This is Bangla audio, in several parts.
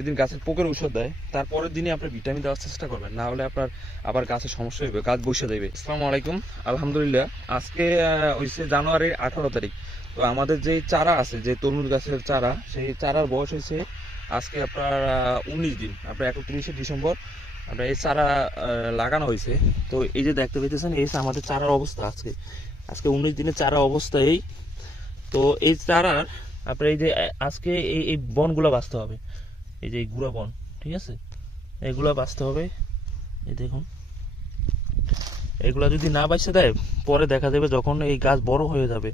যেদিন গাছের পোকের ঔষধ দেয় তারপরের দিনই আপনি ভিটামিন দেওয়ার চেষ্টা করবেন, না হলে আপনার আবার গাছের সমস্যা হবে, গাছ বসে যাবে। আসসালামু আলাইকুম। আলহামদুলিল্লাহ, আজকে হয়েছে জানুয়ারির 18 তারিখ। তো আমাদের যে চারা আছে, যে তরমুজ গাছের চারা, সেই চারার বয়স হয়েছে আজকে আপনার 19 দিন। আপনার 31শে ডিসেম্বর আপনার এই চারা লাগানো হয়েছে। তো এই যে দেখতে পেতেছেন, এই আমাদের চারার অবস্থা আজকে আজকে 19 দিনের চারা অবস্থা এই। তো এই চারার আপনার এই যে আজকে এই বনগুলো বাঁচতে হবে, এই যে এই গুঁড়া বন, ঠিক আছে, এগুলো বাঁচতে হবে। এই দেখুন, এগুলো যদি না বাঁচতে দেয় পরে দেখা যাবে যখন এই গাছ বড় হয়ে যাবে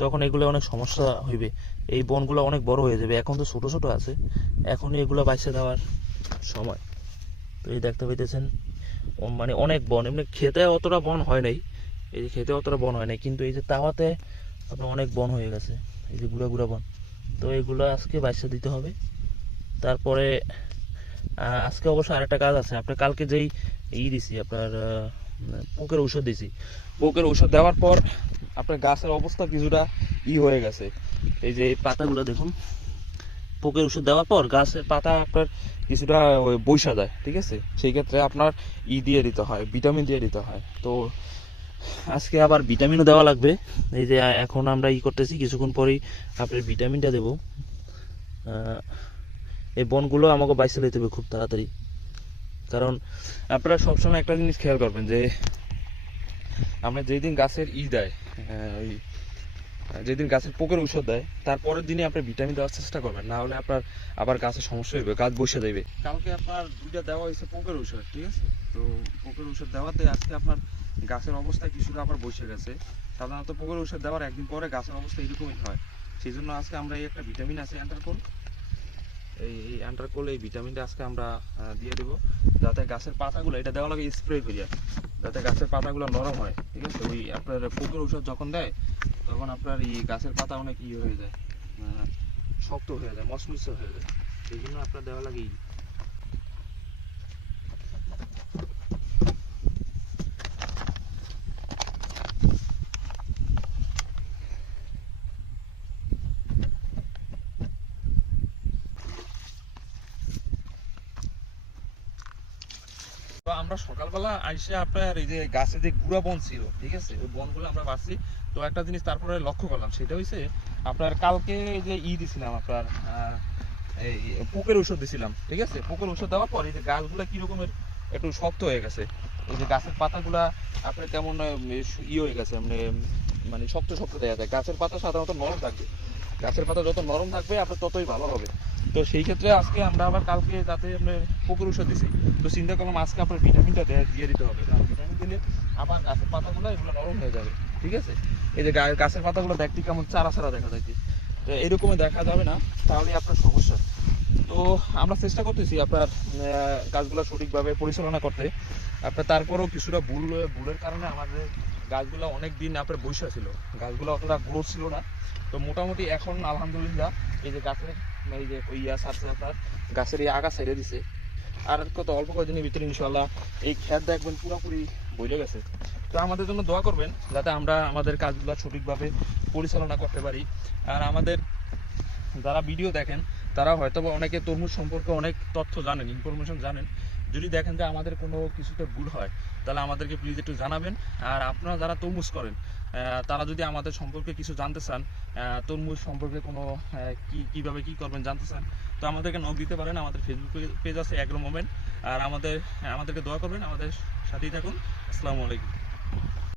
তখন এগুলো অনেক সমস্যা হইবে। এই বনগুলো অনেক বড় হয়ে যাবে, এখন তো ছোট ছোট আছে, এখন এগুলো বাঁচতে দেওয়ার সময়। তো এই দেখতে পাইতেছেন মানে অনেক বন, এমনি খেতে অতটা বন হয় নাই, এই যে খেতে অতটা বন হয় নাই, কিন্তু এই যে তাওয়াতে আপনার অনেক বন হয়ে গেছে, এই যে গুঁড়া গুঁড়া বন। তো এগুলো আজকে বাঁচতে দিতে হবে। তারপরে আজকে অবশ্য আরেকটা কাজ আছে। আপনার কালকে যেই দিছি আপনার পোকের ঔষধ দিছি, পোকের ঔষধ দেওয়ার পর আপনার গাছের অবস্থা কিছুটা হয়ে গেছে। এই যে এই পাতাগুলো দেখুন, পোকের ওষুধ দেওয়ার পর গাছের পাতা আপনার কিছুটা বৈশা যায়, ঠিক আছে। সেই ক্ষেত্রে আপনার দিয়ে দিতে হয়, ভিটামিন দিয়ে দিতে হয়। তো আজকে আবার ভিটামিনও দেওয়া লাগবে। এই যে এখন আমরা করতেছি, কিছুক্ষণ পরেই আপনার ভিটামিনটা দেবো। এই বনগুলো আমাকে বাইসে দিতে হবে খুব তাড়াতাড়ি। কারণ আপনারা সবসময় একটা জিনিস খেয়াল করবেন যে আমরা যেদিন গাছের দেয়, ওই যেদিন গাছের পোকের ঔষধ দেয় তারপরের দিনই আপনি ভিটামিন দেওয়ার চেষ্টা করবেন, না হলে আপনার আবার গাছের সমস্যা হবে, গাছ বসে যাবে। কালকে আপনার 2টা দেওয়া হয়েছে পোকের ঔষধ, ঠিক আছে। তো পোকের ঔষধ দেওয়াতে আজকে আপনার গাছের অবস্থা কিছুটা আবার বসে গেছে। সাধারণত পোকের ঔষধ দেওয়ার একদিন পরে গাছের অবস্থা এরকমই হয়। সেই জন্য আজকে আমরা এই একটা ভিটামিন আছে অ্যান্টারকোল, এই অ্যান্টারকোল, এই ভিটামিনটা আজকে আমরা দিয়ে দেবো, যাতে গাছের পাতাগুলো, এটা দেওয়া লাগে স্প্রে করিয়া, যাতে গাছের পাতাগুলো নরম হয়, ঠিক আছে। ওই আপনার পোকের ঔষধ যখন দেয় তখন আপনার এই গাছের পাতা অনেক হয়ে যায়, শক্ত হয়ে যায়, মচমচে হয়ে যায়। সেই জন্য আপনার দেওয়া লাগে তো আমরা সকালবেলা আইসে আপনার এই যে গাছে যে গুঁড়া বন ছিল, ঠিক আছে, ওই বনগুলো আমরা বাঁচছি। তো একটা জিনিস তারপরে লক্ষ্য করলাম, সেটা হচ্ছে আপনার কালকে যে দিছিলাম আপনার এই পোকের ওষুধ দিছিলাম, ঠিক আছে। পোকের ওষুধ দেওয়ার পর এই যে গাছগুলা কিরকমের একটু শক্ত হয়ে গেছে, এই যে গাছের পাতাগুলা আপনার কেমন হয়ে গেছে, মানে মানে শক্ত শক্ত দেখা যায়। গাছের পাতা সাধারণত নরম থাকবে, গাছের পাতা যত নরম থাকবে আপনার ততই ভালো হবে। তো সেই ক্ষেত্রে আজকে আমরা আবার কালকে যাতে আপনার পুকুর ওষুধ দিছি, তো চিন্তা করলাম আজকে আপনার ভিটামিনটা দিয়ে দিতে হবে, কারণ ভিটামিন দিলে আবার গাছের পাতাগুলো এগুলো নরম হয়ে যাবে, ঠিক আছে। এই যে গাছের পাতাগুলো দেখতে কেমন চারা চারা দেখা যায়, তো এরকমই দেখা যাবে না, তাহলে আপনার সমস্যা। তো আমরা চেষ্টা করতেছি আপনার গাছগুলো সঠিকভাবে পরিচালনা করতে। আপনার তারপরেও কিছুটা ভুলের কারণে আমাদের গাছগুলো অনেক দিন আপনার বৈশা ছিল, গাছগুলো অতটা গ্রোথ ছিল না। তো মোটামুটি এখন আলহামদুলিল্লাহ এই যে গাছের এই যে ছাড়ছে আপনার, গাছের এই আগা ছেড়ে দিছে। আর কত অল্প কয়েকদিনের ভিতরে ইনশাল্লাহ এই ক্ষেত দেখবেন পুরোপুরি বইলে গেছে। তো আমাদের জন্য দোয়া করবেন যাতে আমরা আমাদের কাজগুলো সঠিকভাবে পরিচালনা করতে পারি। আর আমাদের যারা ভিডিও দেখেন তারা হয়তো বা অনেকে তরমুজ সম্পর্কে অনেক তথ্য জানেন, ইনফরমেশন জানেন। যদি দেখেন যে আমাদের কোনো কিছুতে ভুল হয় তাহলে আমাদেরকে প্লিজ একটু জানাবেন। আর আপনারা যারা তরমুজ করেন তারা যদি আমাদের সম্পর্কে কিছু জানতে চান, তরমুজ সম্পর্কে কোনো কীভাবে কী করবেন জানতে চান, তো আমাদেরকে নক দিতে পারেন। আমাদের ফেসবুক পেজ আছে এগ্রো মোমেন্ট। আর আমাদেরকে দোয়া করবেন, আমাদের সাথেই থাকুন। আসসালামু আলাইকুম।